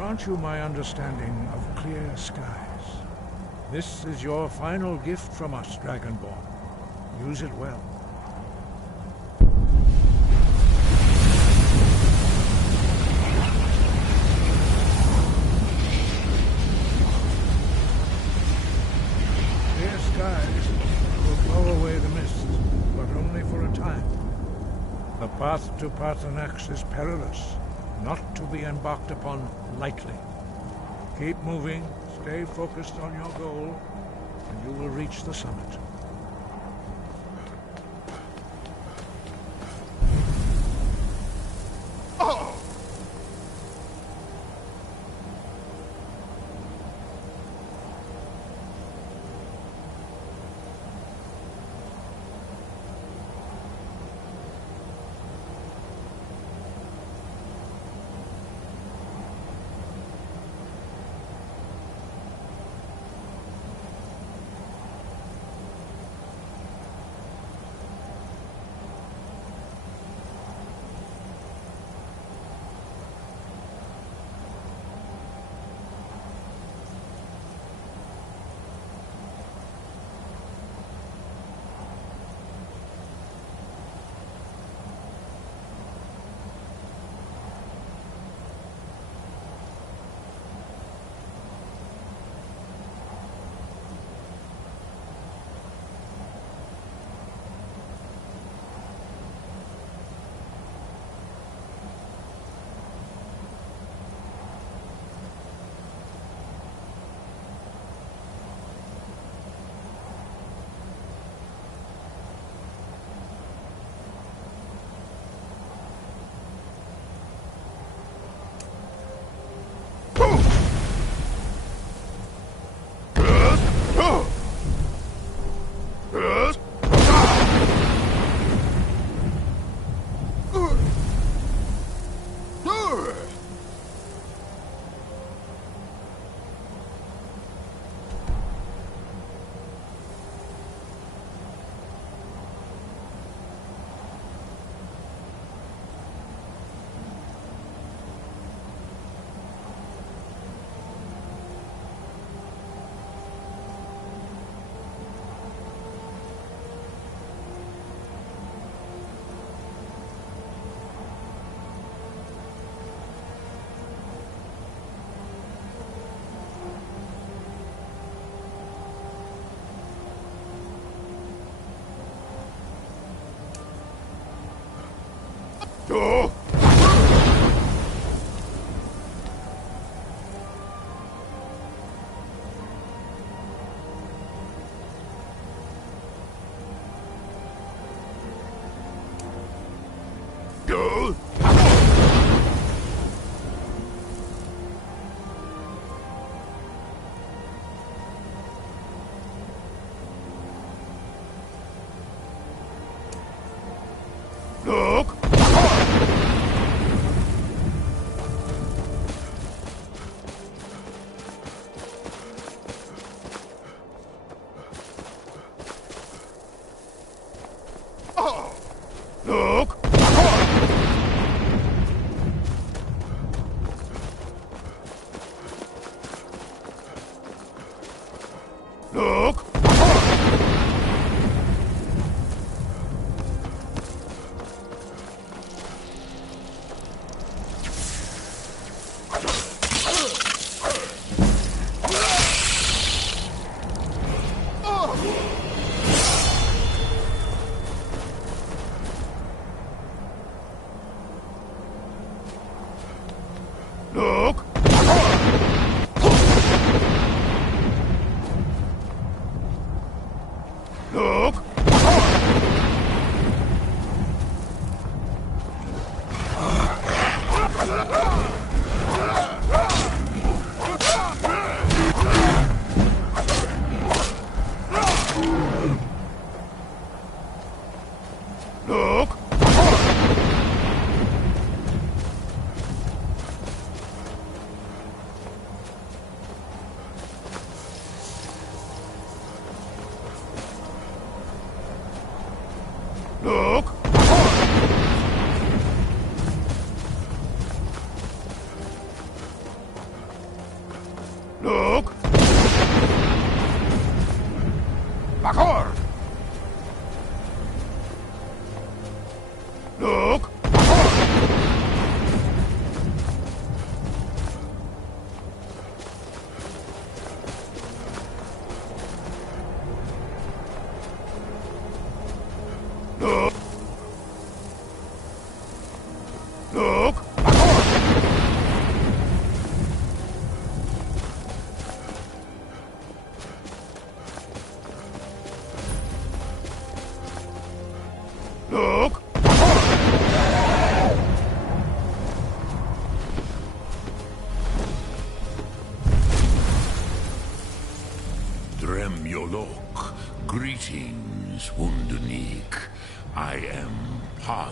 grant you my understanding of clear skies. This is your final gift from us, Dragonborn. Use it well. Clear skies will blow away the mist, but only for a time. The path to Paarthurnax is perilous, not to be embarked upon lightly. Keep moving, stay focused on your goal, and you will reach the summit.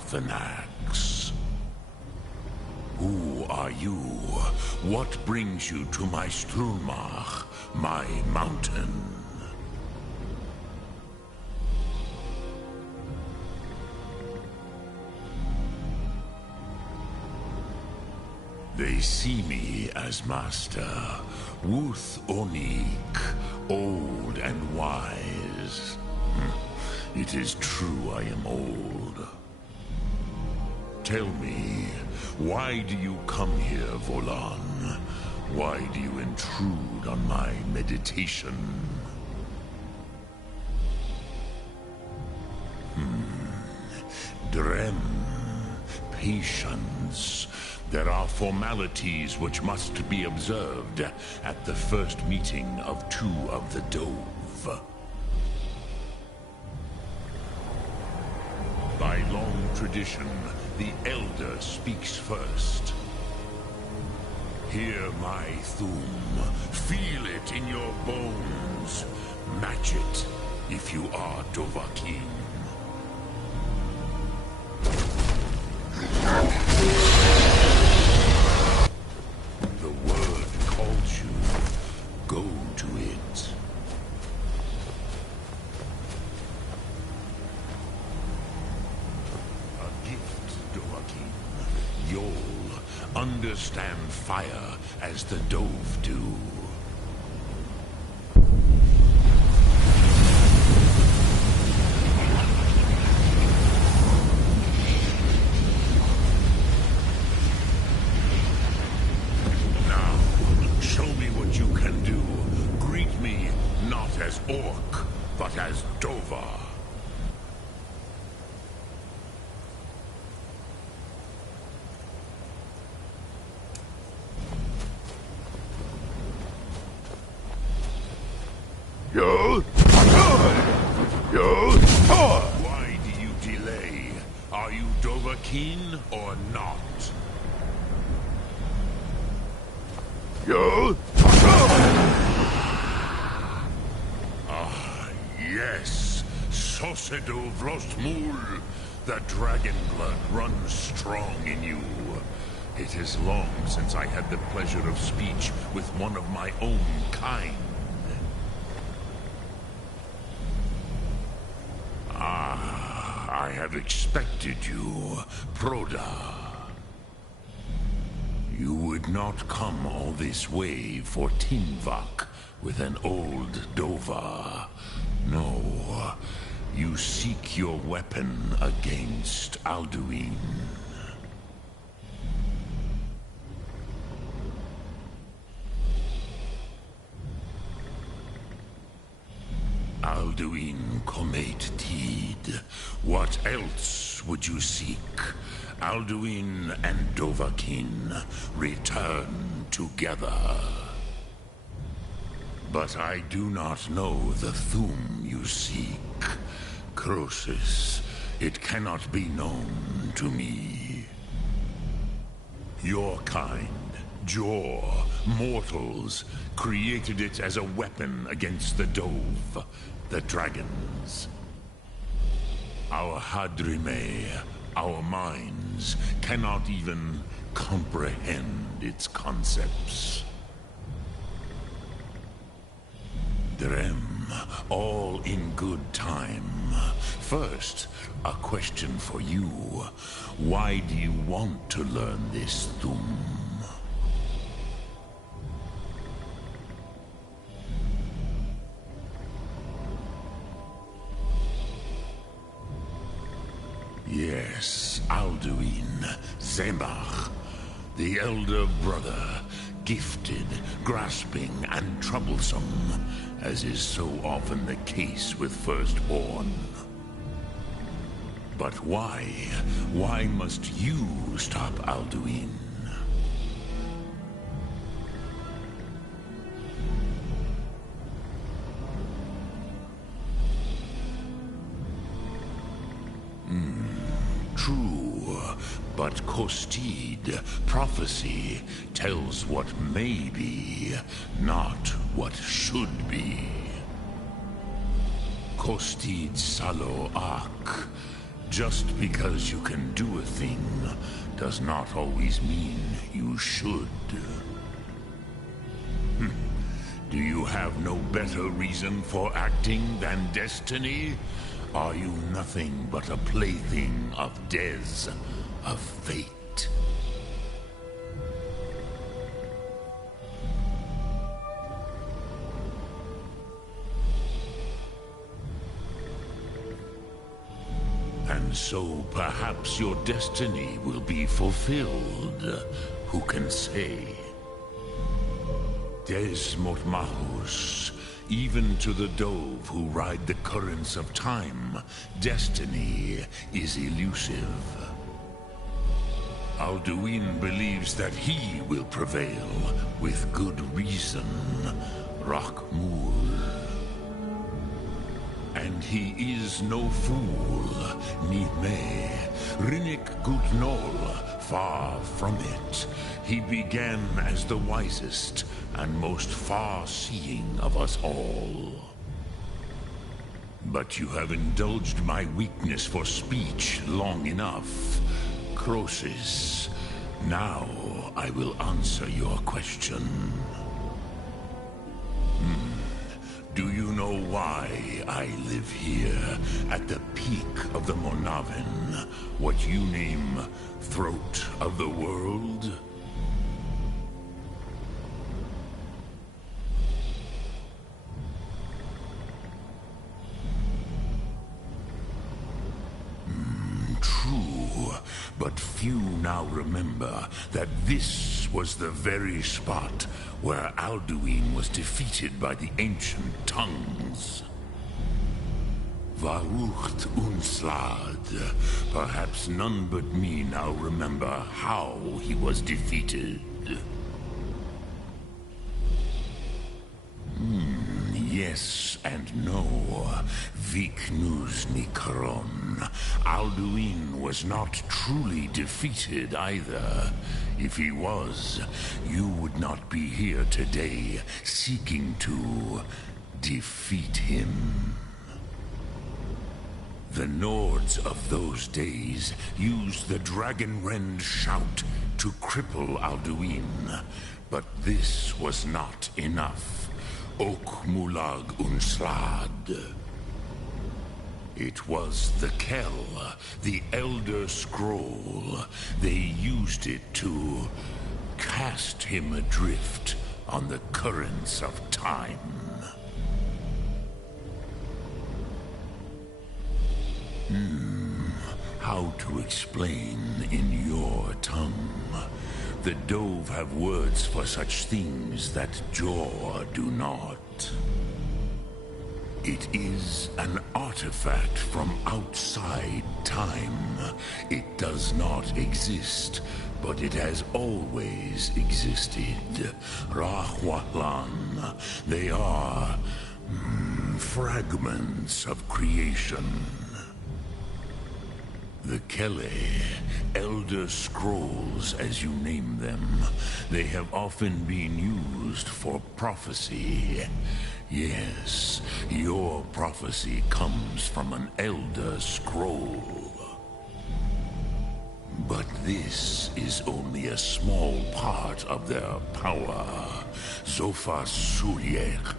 Paarthurnax. Who are you? What brings you to my Strulmach, my mountain? They see me as master, Wuth Onik, old and wise. It is true I am old. Tell me, why do you come here, Volan? Why do you intrude on my meditation? Drem, patience. There are formalities which must be observed at the first meeting of two of the Dove. By long tradition, the Elder speaks first. Hear my Thum. Feel it in your bones. Match it if you are Dovahkiin. The word calls you. Go to it. A gift, Dovahkiin. You'll understand fire as the Dove do. Orc, but as Dova. Why do you delay? Are you Dovahkiin or not? Yes, Sosedo Vlostmul. The dragon blood runs strong in you. It is long since I had the pleasure of speech with one of my own kind. I have expected you, Proda. You would not come all this way for Tinvak with an old Dova. No, you seek your weapon against Alduin. Alduin Comet Tid. What else would you seek? Alduin and Dovahkiin return together. But I do not know the Thum you seek. Croesus, it cannot be known to me. Your kind, Jor, mortals, created it as a weapon against the Dove, the dragons. Our Hadrime, our minds, cannot even comprehend its concepts. Drem, all in good time. First, a question for you. Why do you want to learn this Thum? Yes, Alduin, Zemach, the elder brother, gifted, grasping, and troublesome, as is so often the case with firstborn. But why? Why must you stop Alduin? True, but Kostid, prophecy, tells what may be, not what should be. Kostid Salo Ak, Just because you can do a thing does not always mean you should. Do you have no better reason for acting than destiny? Are you nothing but a plaything of Des, of fate? And so perhaps your destiny will be fulfilled. Who can say? Des Mortmahus, even to the dove who ride the currents of time, destiny is elusive. Alduin believes that he will prevail, with good reason. Rakmul. And he is no fool, Nime, Rinnik Gutnol, far from it. He began as the wisest and most far-seeing of us all. But you have indulged my weakness for speech long enough, Croesus. Now I will answer your question. Do you know why I live here, at the peak of the Monavin, what you name Throat of the World? True, but few now remember that this was the very spot where Alduin was defeated by the ancient tongues. Varucht Unslad. Perhaps none but me now remember how he was defeated. Yes and no. Viknus Nikaron. Alduin was not truly defeated either. If he was, you would not be here today seeking to defeat him. The Nords of those days used the Dragonrend shout to cripple Alduin, but this was not enough. Ok Mulag Unslad. It was the Kell, the Elder Scroll. They used it to cast him adrift on the currents of time. How to explain in your tongue? The Dove have words for such things that Jor do not. It is an artifact from outside time. It does not exist, but it has always existed. Rahwalan. They are fragments of creation. The Kele, Elder Scrolls as you name them, they have often been used for prophecy. Yes, your prophecy comes from an Elder Scroll. But this is only a small part of their power. Zofa Suryek.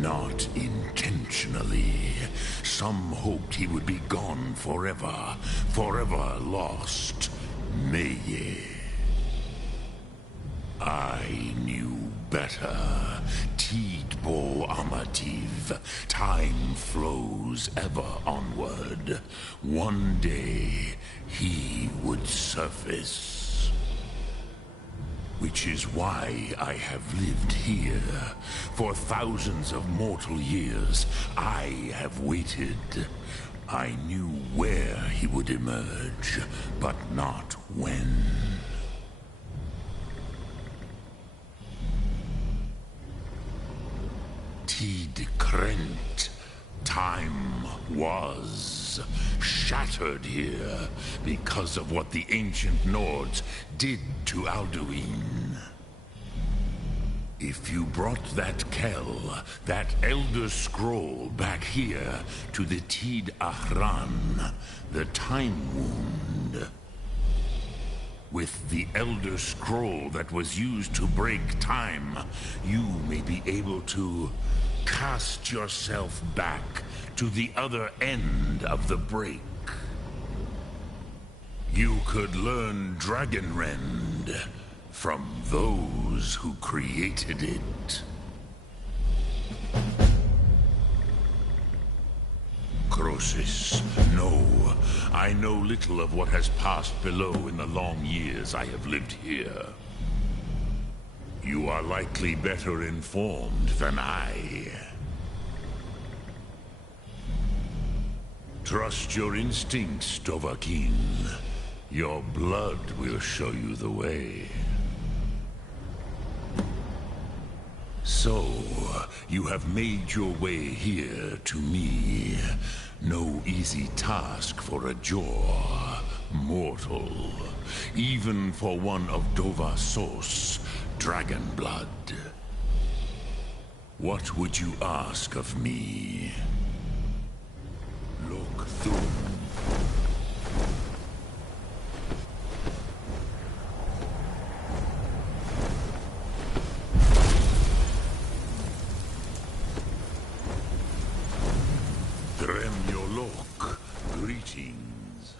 Not intentionally. Some hoped he would be gone forever, forever lost. Meye. I knew better. Tidbo Amativ. Time flows ever onward. One day, he would surface. Which is why I have lived here. For thousands of mortal years, I have waited. I knew where he would emerge, but not when. Tid Krent. Time was shattered here because of what the ancient Nords did to Alduin. If you brought that Kell, that Elder Scroll back here to the Tid Ahran, the Time Wound, with the Elder Scroll that was used to break time, you may be able to cast yourself back to the other end of the break. You could learn Dragonrend from those who created it. Croesus, no. I know little of what has passed below in the long years I have lived here. You are likely better informed than I. Trust your instincts, Dovahkiin. Your blood will show you the way. So, you have made your way here to me. No easy task for a Jor, mortal. Even for one of Dova Sos, dragon blood. What would you ask of me? Look through. Greetings.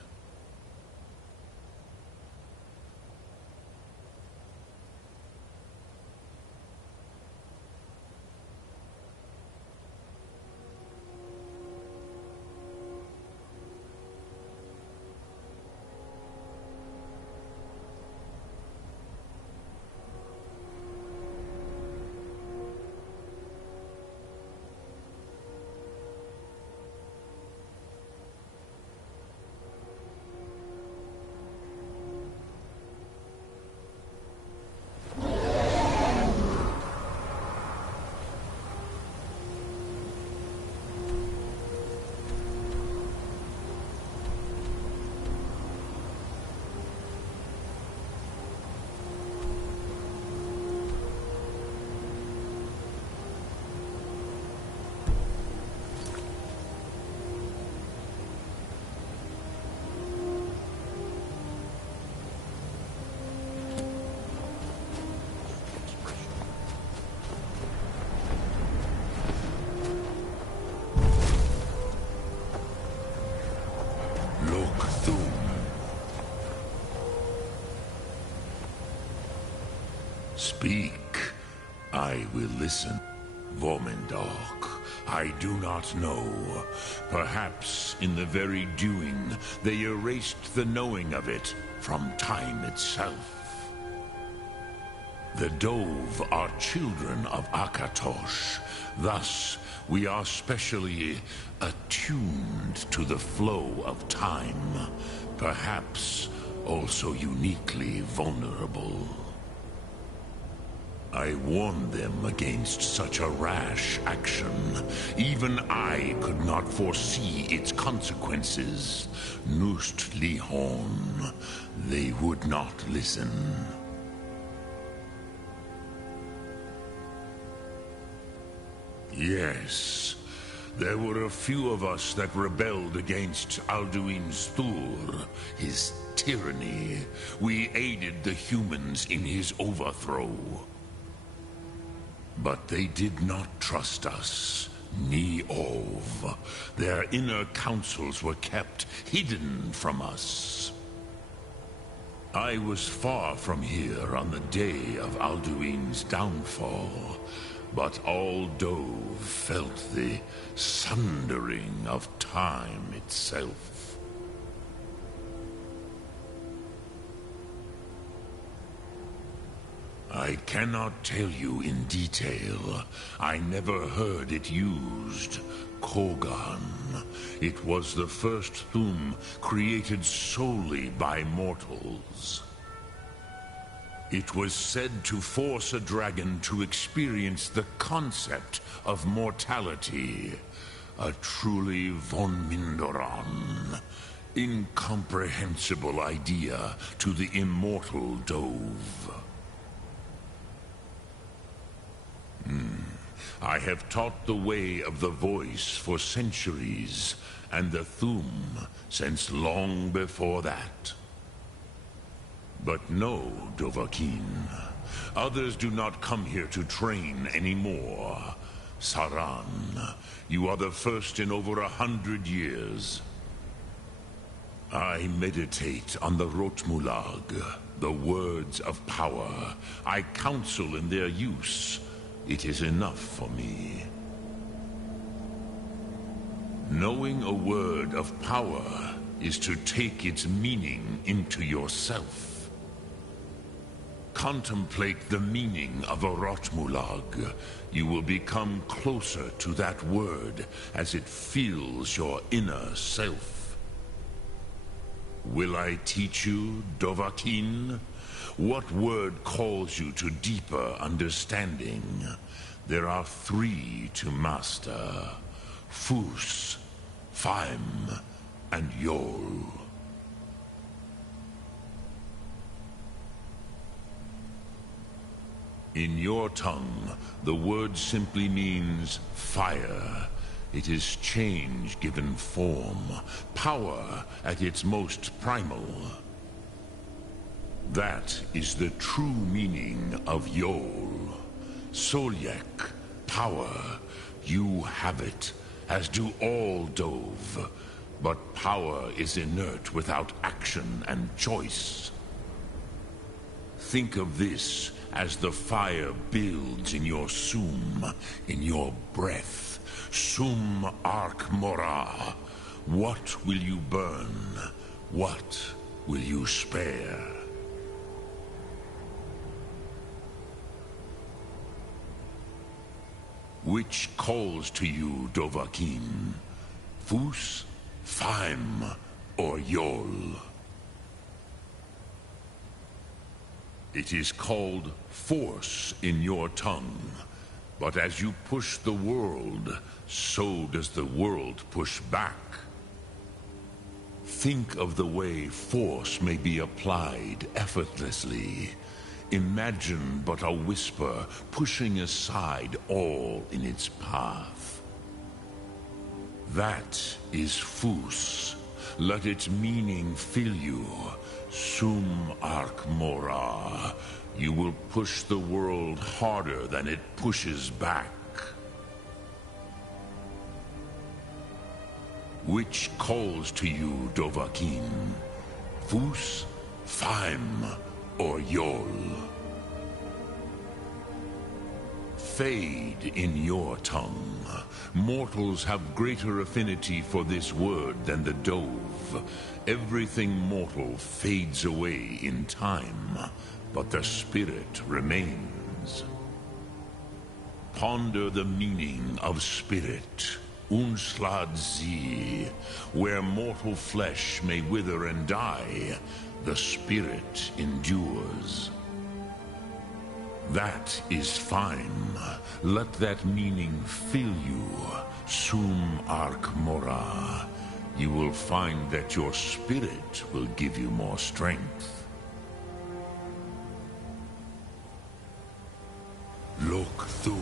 Speak. I will listen. Vormendok, I do not know. Perhaps in the very doing, they erased the knowing of it from time itself. The Dove are children of Akatosh. Thus, we are specially attuned to the flow of time. Perhaps also uniquely vulnerable. I warned them against such a rash action. Even I could not foresee its consequences. Nust Lihon, they would not listen. Yes, there were a few of us that rebelled against Alduin Thur, his tyranny. We aided the humans in his overthrow. But they did not trust us, ni Ov. Their inner counsels were kept hidden from us. I was far from here on the day of Alduin's downfall, but all Dove felt the sundering of time itself. I cannot tell you in detail. I never heard it used. Kogan. It was the first Thum created solely by mortals. It was said to force a dragon to experience the concept of mortality. A truly von Mindoran. Incomprehensible idea to the immortal Dove. I have taught the way of the voice for centuries, and the Thu'um since long before that. But no, Dovahkiin. Others do not come here to train anymore. Saran, you are the first in over 100 years. I meditate on the Rotmulag, the words of power. I counsel in their use. It is enough for me. Knowing a word of power is to take its meaning into yourself. Contemplate the meaning of a Rotmulag. You will become closer to that word as it fills your inner self. Will I teach you, Dovahkiin? What word calls you to deeper understanding? There are 3 to master: Fus, Faim, and Yol. In your tongue, the word simply means fire. It is change given form, power at its most primal. That is the true meaning of Yol. Solyek, power. You have it, as do all Dove. But power is inert without action and choice. Think of this as the fire builds in your Sum, in your breath. Sum Ark Morah. What will you burn? What will you spare? Which calls to you, Dovahkiin? Fus, Faim, or Yol? It is called force in your tongue. But as you push the world, so does the world push back. Think of the way force may be applied effortlessly. Imagine but a whisper pushing aside all in its path. That is Fus. Let its meaning fill you. Sum Ark Morah. You will push the world harder than it pushes back. Which calls to you, Dovahkiin? Fus, Faim, or Yol? Fade in your tongue. Mortals have greater affinity for this word than the Dove. Everything mortal fades away in time, but the spirit remains. Ponder the meaning of spirit. Unslad Zi. Where mortal flesh may wither and die, the spirit endures. That is fine. Let that meaning fill you. Sum Ark Morah. You will find that your spirit will give you more strength. Lok Thu'um.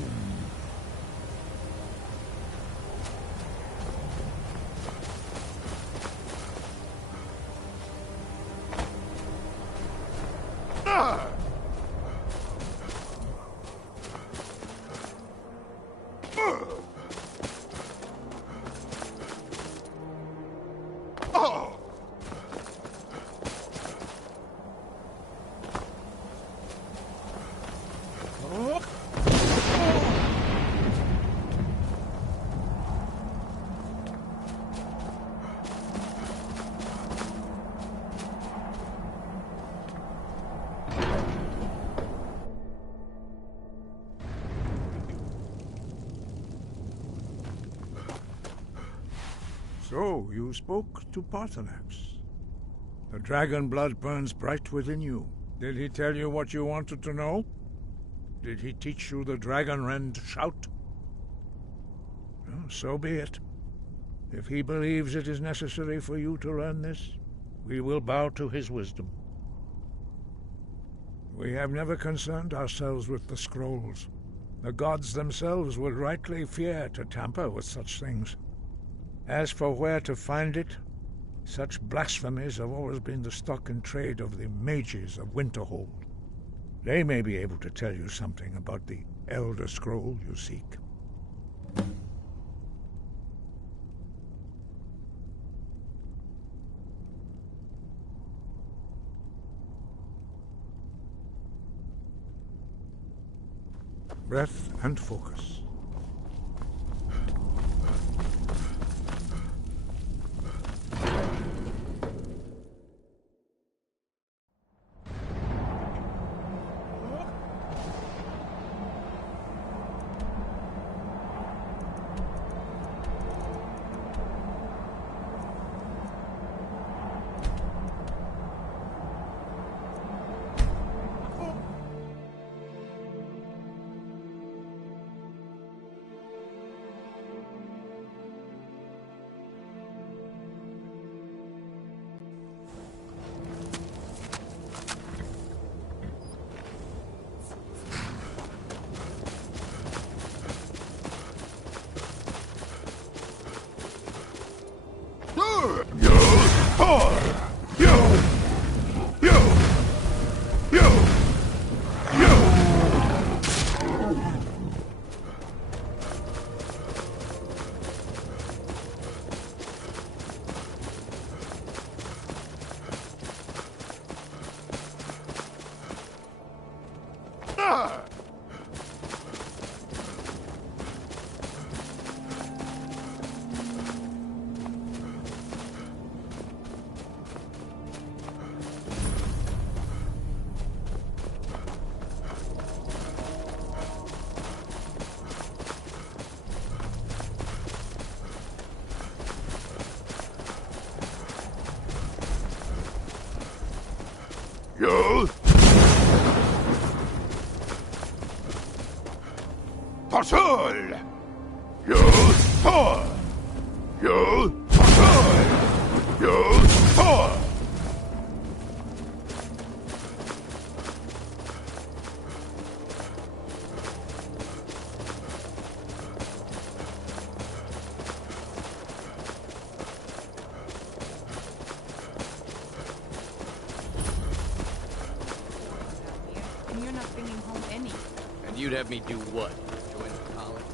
So, you spoke to Paarthurnax. The dragon blood burns bright within you. Did he tell you what you wanted to know? Did he teach you the dragon rend shout? Well, so be it. If he believes it is necessary for you to learn this, we will bow to his wisdom. We have never concerned ourselves with the scrolls. The gods themselves would rightly fear to tamper with such things. As for where to find it, such blasphemies have always been the stock in trade of the mages of Winterhold. They may be able to tell you something about the Elder Scroll you seek. Breath and focus. Pasul! Use four! Use Pasul! Use four! And you're not bringing home any. And you'd have me do what? Join the college?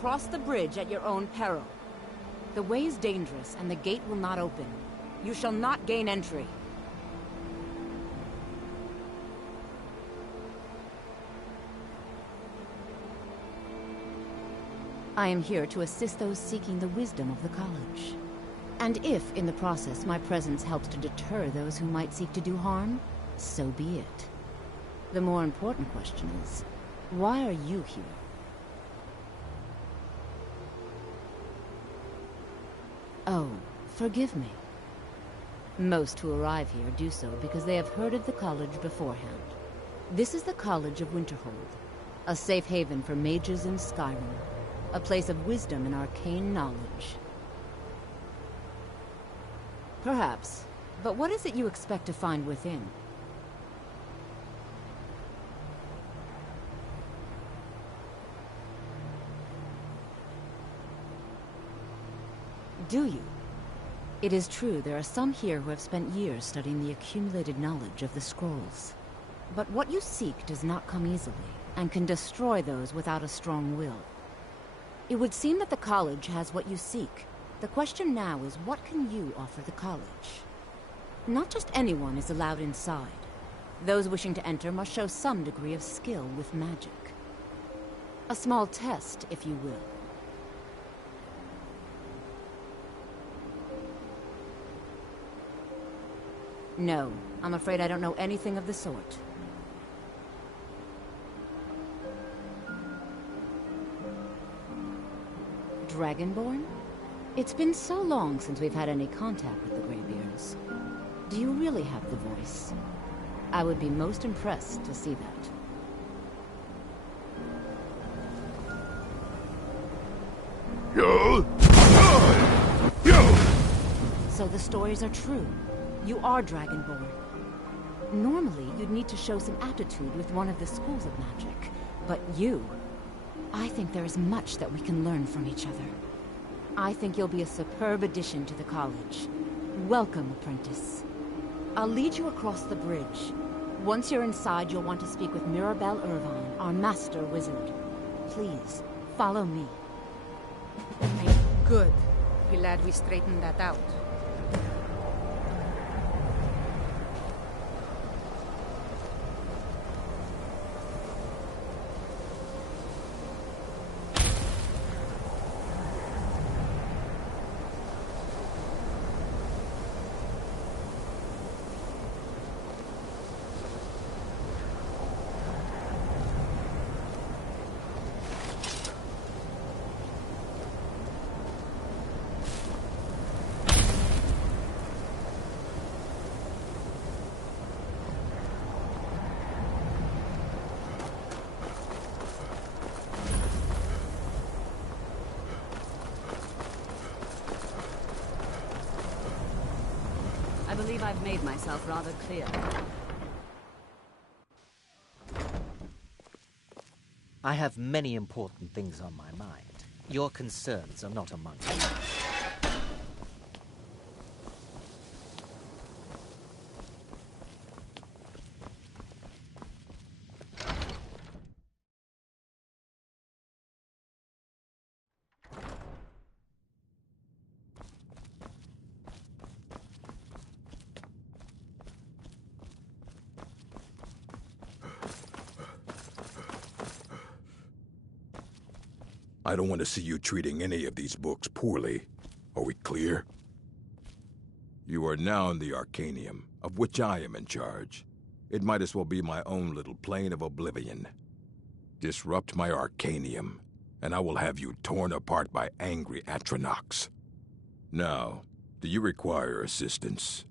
Cross the bridge at your own peril. The way is dangerous, and the gate will not open. You shall not gain entry. I am here to assist those seeking the wisdom of the college. And if, in the process, my presence helps to deter those who might seek to do harm, so be it. The more important question is, why are you here? Oh, forgive me. Most who arrive here do so because they have heard of the college beforehand. This is the College of Winterhold, a safe haven for mages in Skyrim, a place of wisdom and arcane knowledge. Perhaps, but what is it you expect to find within? Do you? It is true there are some here who have spent years studying the accumulated knowledge of the scrolls. But what you seek does not come easily, and can destroy those without a strong will. It would seem that the college has what you seek. The question now is, what can you offer the college? Not just anyone is allowed inside. Those wishing to enter must show some degree of skill with magic. A small test, if you will. No, I'm afraid I don't know anything of the sort. Dragonborn? It's been so long since we've had any contact with the Greybeards. Do you really have the voice? I would be most impressed to see that. So the stories are true. You are Dragonborn. Normally, you'd need to show some aptitude with one of the schools of magic. But you... I think there is much that we can learn from each other. I think you'll be a superb addition to the college. Welcome, apprentice. I'll lead you across the bridge. Once you're inside, you'll want to speak with Mirabelle Irvine, our master wizard. Please, follow me. Good. Glad we straightened that out. I believe I've made myself rather clear. I have many important things on my mind. Your concerns are not among them. I don't want to see you treating any of these books poorly. Are we clear? You are now in the Arcanium, of which I am in charge. It might as well be my own little plane of oblivion. Disrupt my Arcanium, and I will have you torn apart by angry Atronachs. Now, do you require assistance?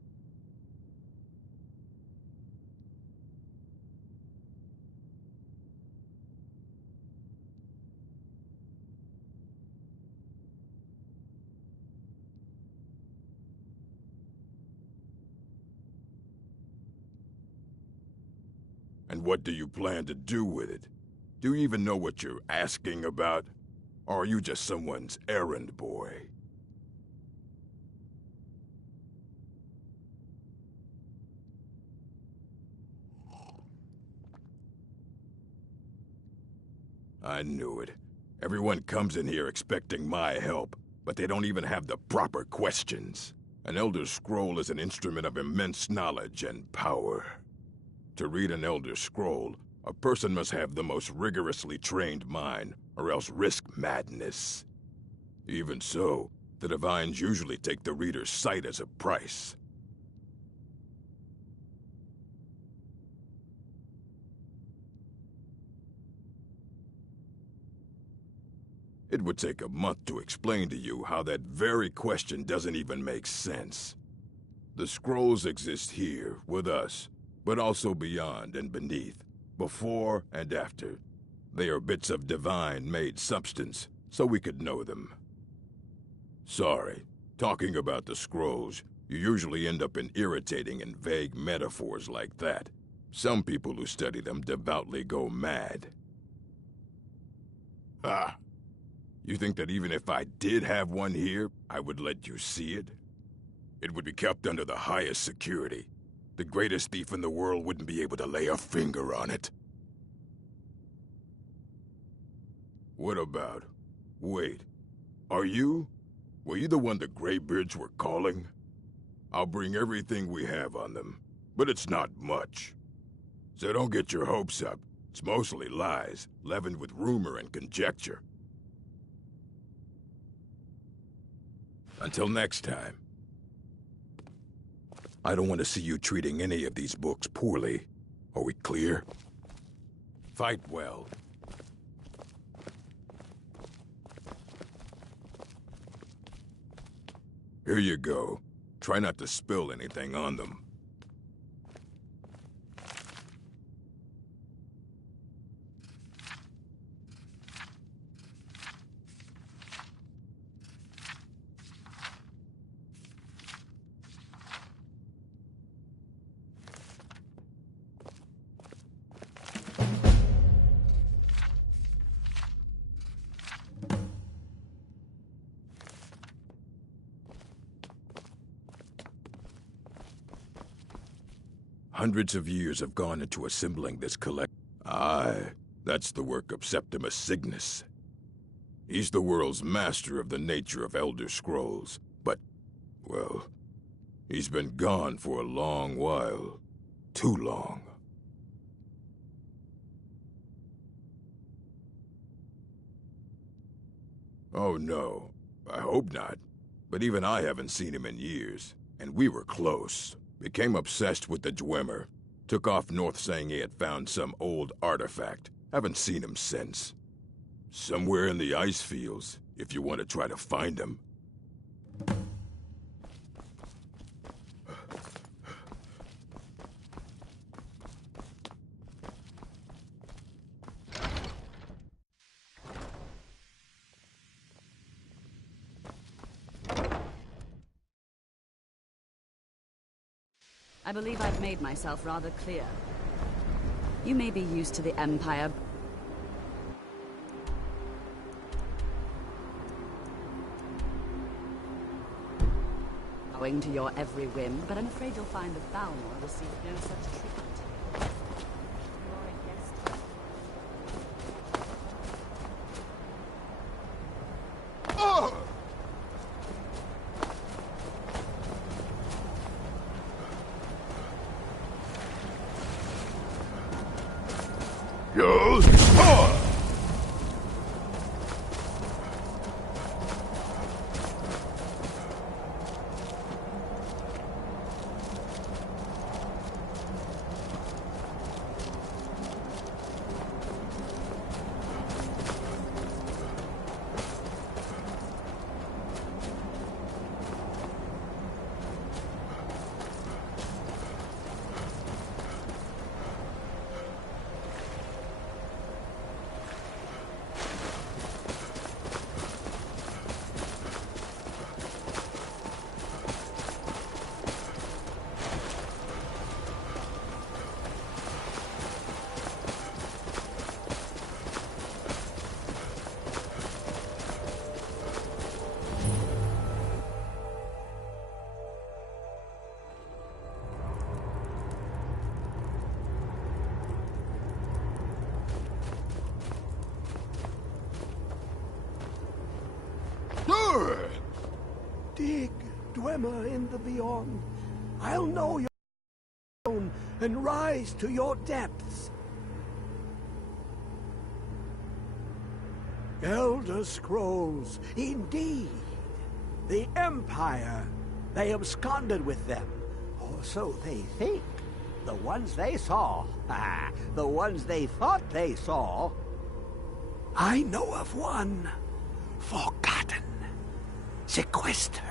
And what do you plan to do with it? Do you even know what you're asking about? Or are you just someone's errand boy? I knew it. Everyone comes in here expecting my help, but they don't even have the proper questions. An Elder Scroll is an instrument of immense knowledge and power. To read an Elder Scroll, a person must have the most rigorously trained mind, or else risk madness. Even so, the Divines usually take the reader's sight as a price. It would take a month to explain to you how that very question doesn't even make sense. The scrolls exist here, with us, but also beyond and beneath, before and after. They are bits of divine-made substance, so we could know them. Sorry, talking about the scrolls, you usually end up in irritating and vague metaphors like that. Some people who study them devoutly go mad. Ah! You think that even if I did have one here, I would let you see it? It would be kept under the highest security. The greatest thief in the world wouldn't be able to lay a finger on it. What about... Wait. Are you? Were you the one the Greybeards were calling? I'll bring everything we have on them, but it's not much. So don't get your hopes up. It's mostly lies, leavened with rumor and conjecture. Until next time. I don't want to see you treating any of these books poorly. Are we clear? Fight well. Here you go. Try not to spill anything on them. Hundreds of years have gone into assembling this collection. Aye, that's the work of Septimus Signus. He's the world's master of the nature of Elder Scrolls, but, well, he's been gone for a long while. Too long. Oh no, I hope not. But even I haven't seen him in years, and we were close. Became obsessed with the Dwemer. Took off north saying he had found some old artifact. Haven't seen him since. Somewhere in the ice fields, if you want to try to find him. I believe I've made myself rather clear. You may be used to the Empire. Owing to your every whim, but I'm afraid you'll find the Thalmor receive no such treatment. You're a guest. Dig, Dwemer in the beyond. I'll know your own and rise to your depths. Elder Scrolls, indeed. The Empire. They absconded with them. Or so they think. The ones they saw. The ones they thought they saw. I know of one. Forgotten. Sequestered.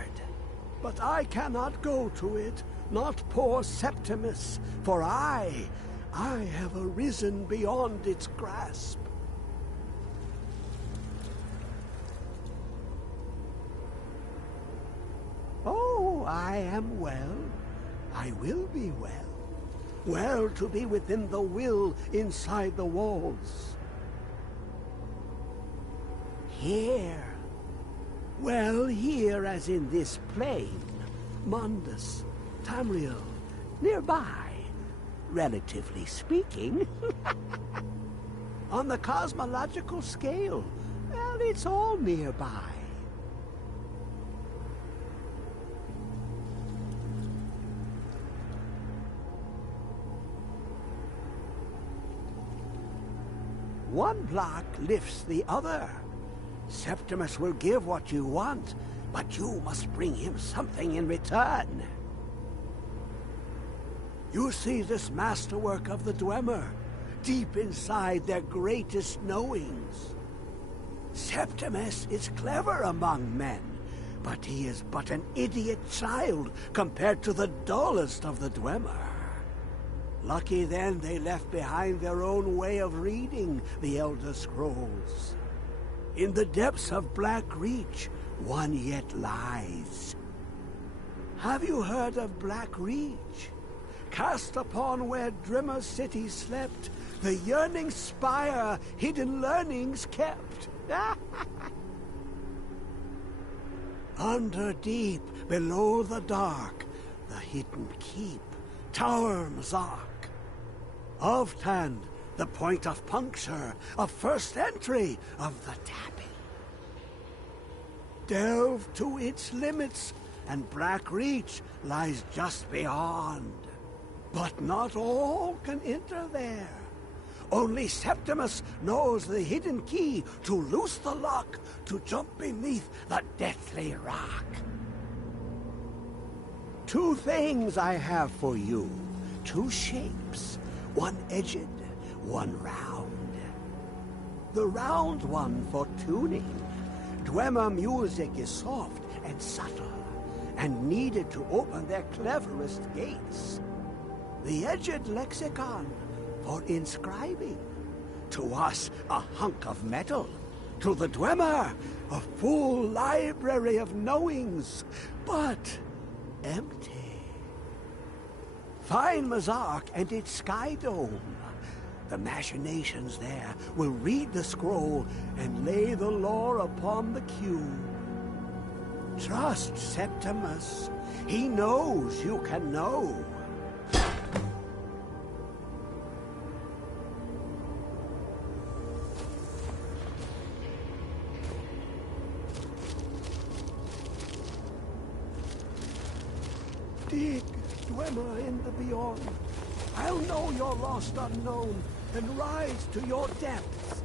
But I cannot go to it, not poor Septimus, for I have arisen beyond its grasp. Oh, I am well. I will be well. Well to be within the will inside the walls. Here. Well, here as in this plain, Mundus, Tamriel, nearby, relatively speaking. On the cosmological scale, well, it's all nearby. One block lifts the other. Septimus will give what you want, but you must bring him something in return. You see this masterwork of the Dwemer, deep inside their greatest knowings. Septimus is clever among men, but he is but an idiot child compared to the dullest of the Dwemer. Lucky then they left behind their own way of reading the Elder Scrolls. In the depths of Black Reach, one yet lies. Have you heard of Black Reach? Cast upon where Drimmer City slept, the yearning spire hidden learnings kept. Under deep, below the dark, the hidden keep, Tower Mazark. Ovtand, the point of puncture, of first entry of the tapping. Delve to its limits, and Black Reach lies just beyond. But not all can enter there. Only Septimus knows the hidden key to loose the lock to jump beneath the deathly rock. 2 things I have for you. 2 shapes. One edged, one round. The round one for tuning. Dwemer music is soft and subtle, and needed to open their cleverest gates. The edged lexicon for inscribing. To us, a hunk of metal. To the Dwemer, a full library of knowings, but empty. Find Mazark and its sky dome. The machinations there will read the scroll and lay the lore upon the cube. Trust Septimus. He knows you can know. Dig, Dwemer in the beyond. I'll know your lost unknown and rise to your depths.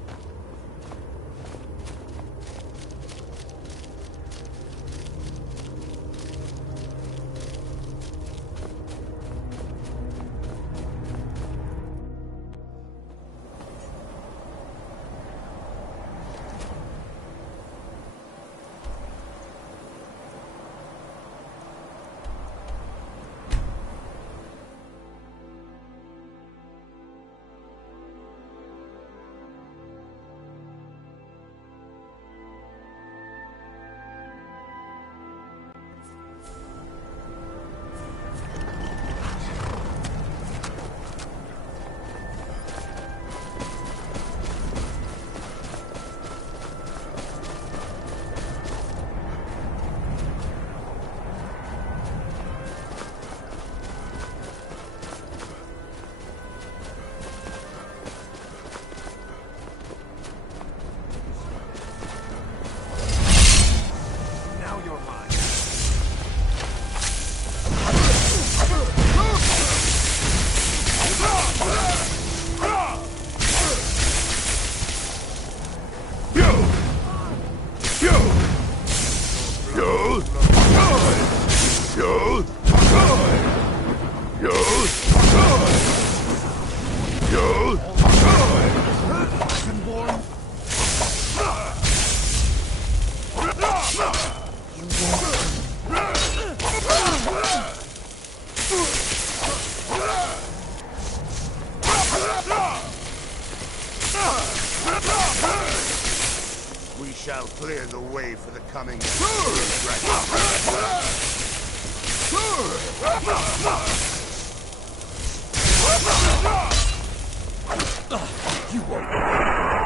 We shall clear the way for the coming. You won't.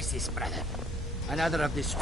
is this, brother? Another of this...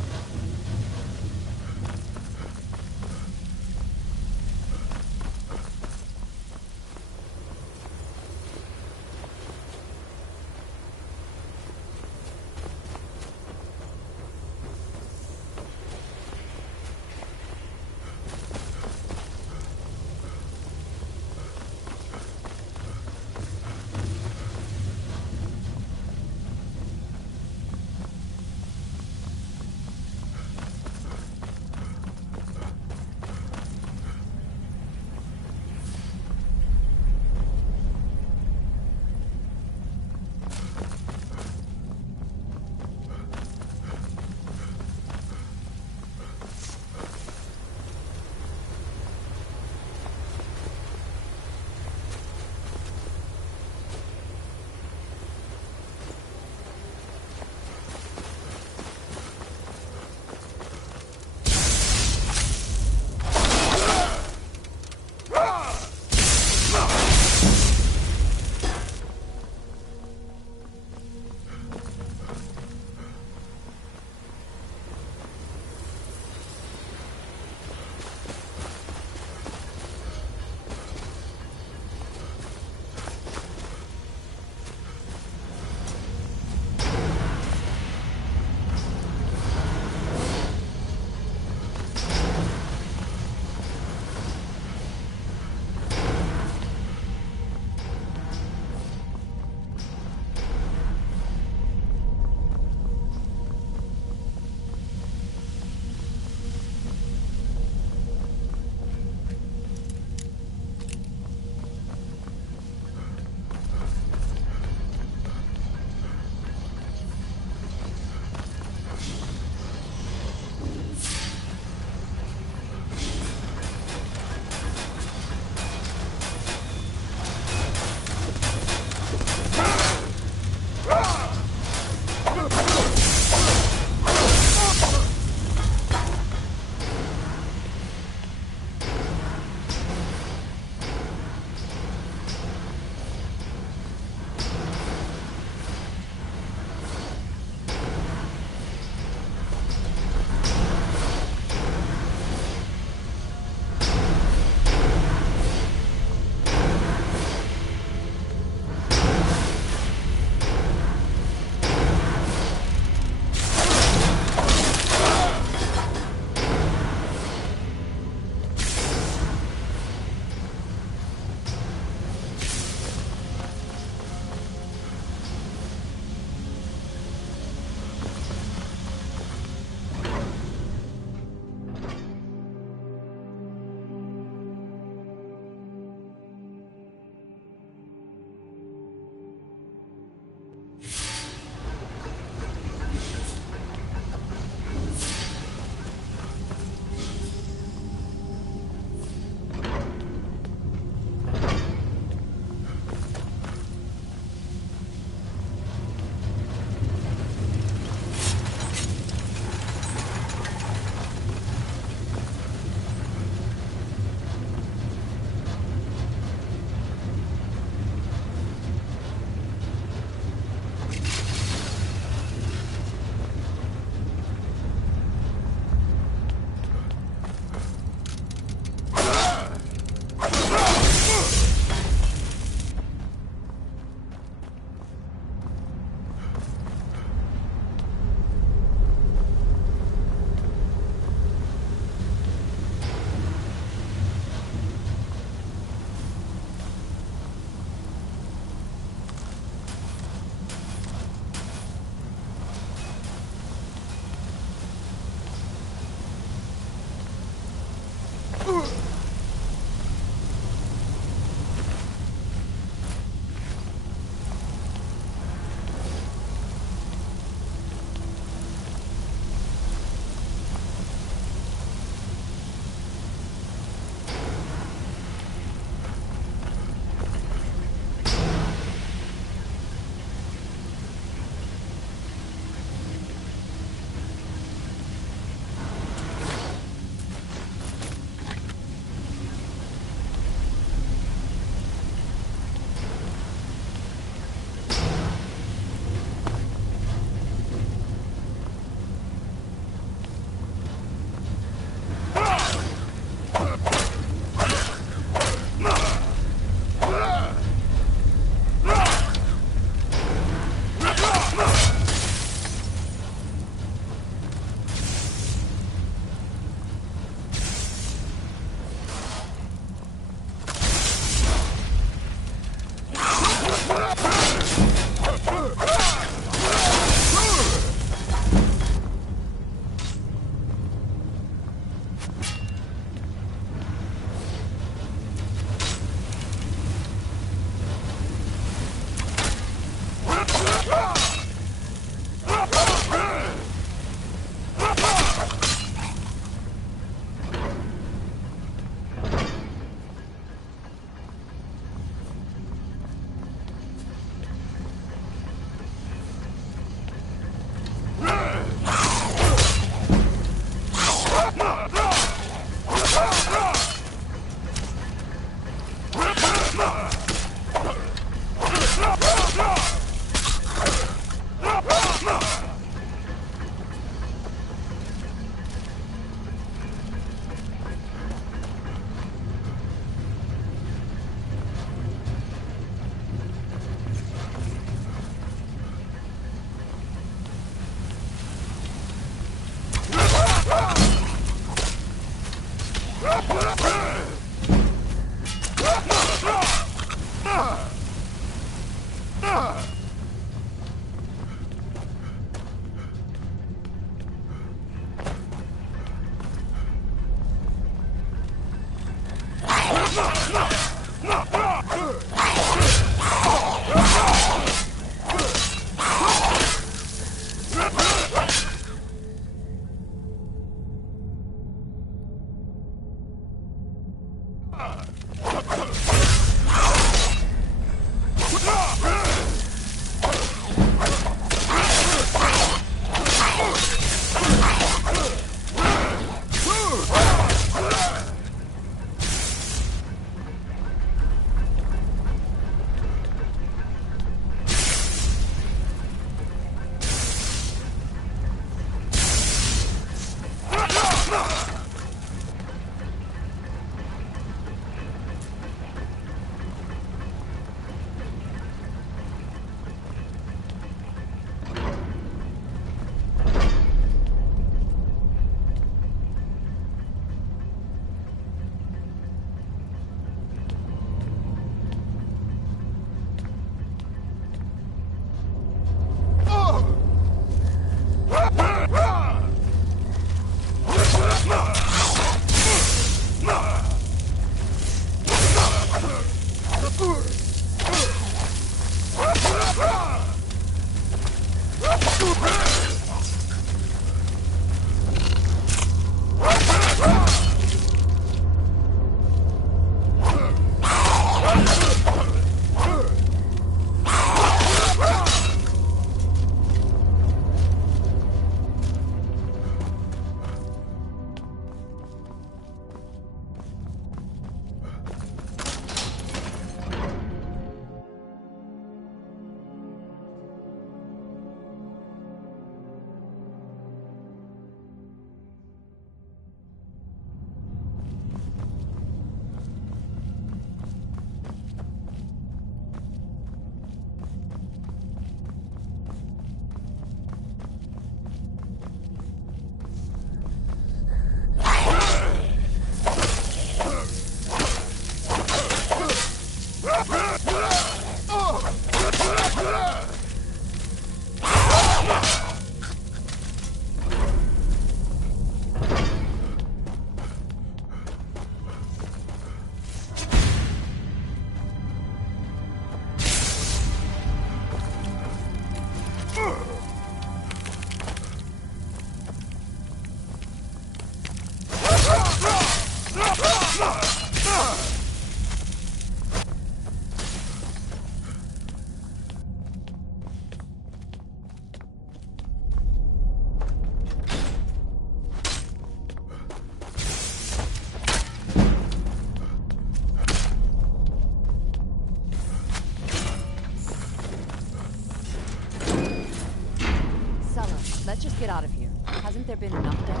Let's just get out of here. Hasn't there been enough death?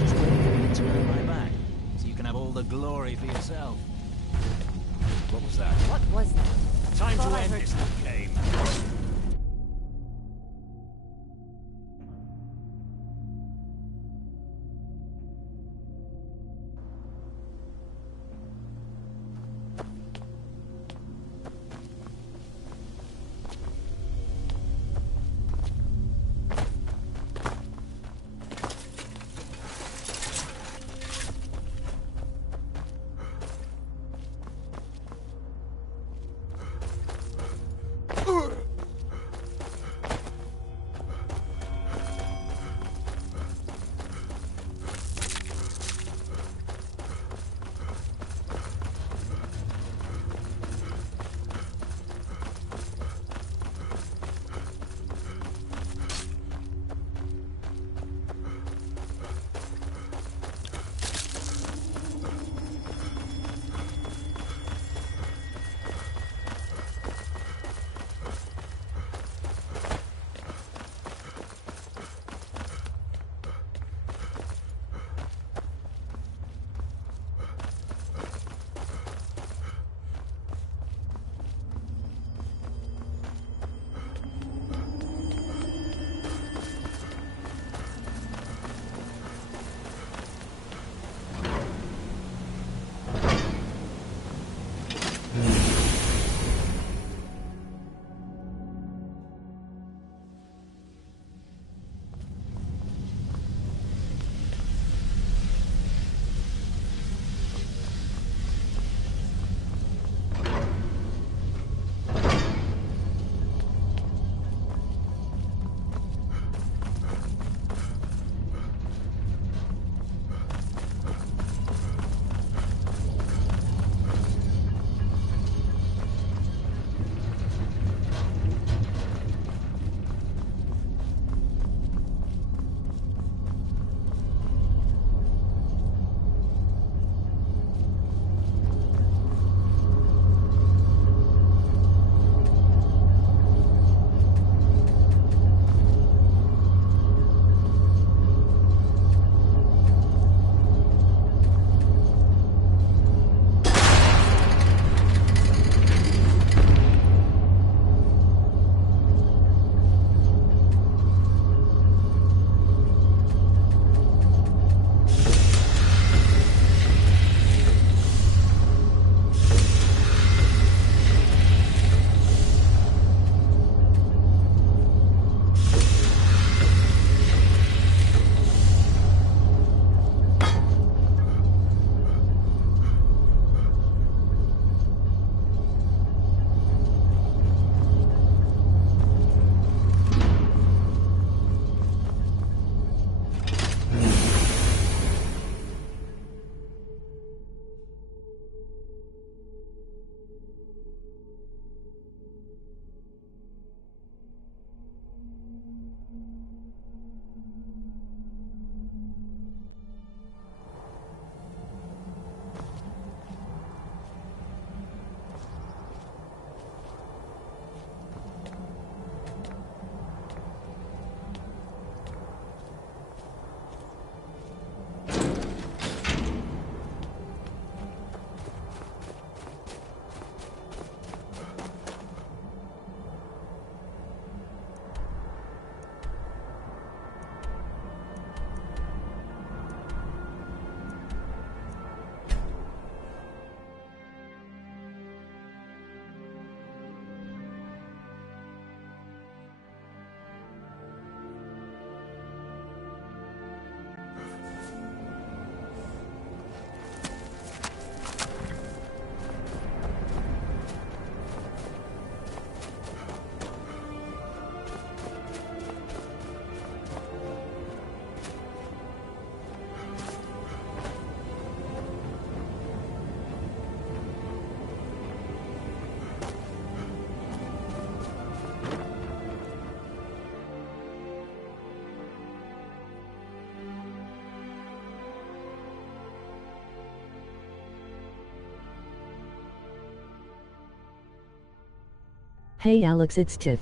Just wait for me to turn my back, so you can have all the glory for yourself. What was that? What was that? Time Thought to I end heard this game. Hey Alex, it's Tiff.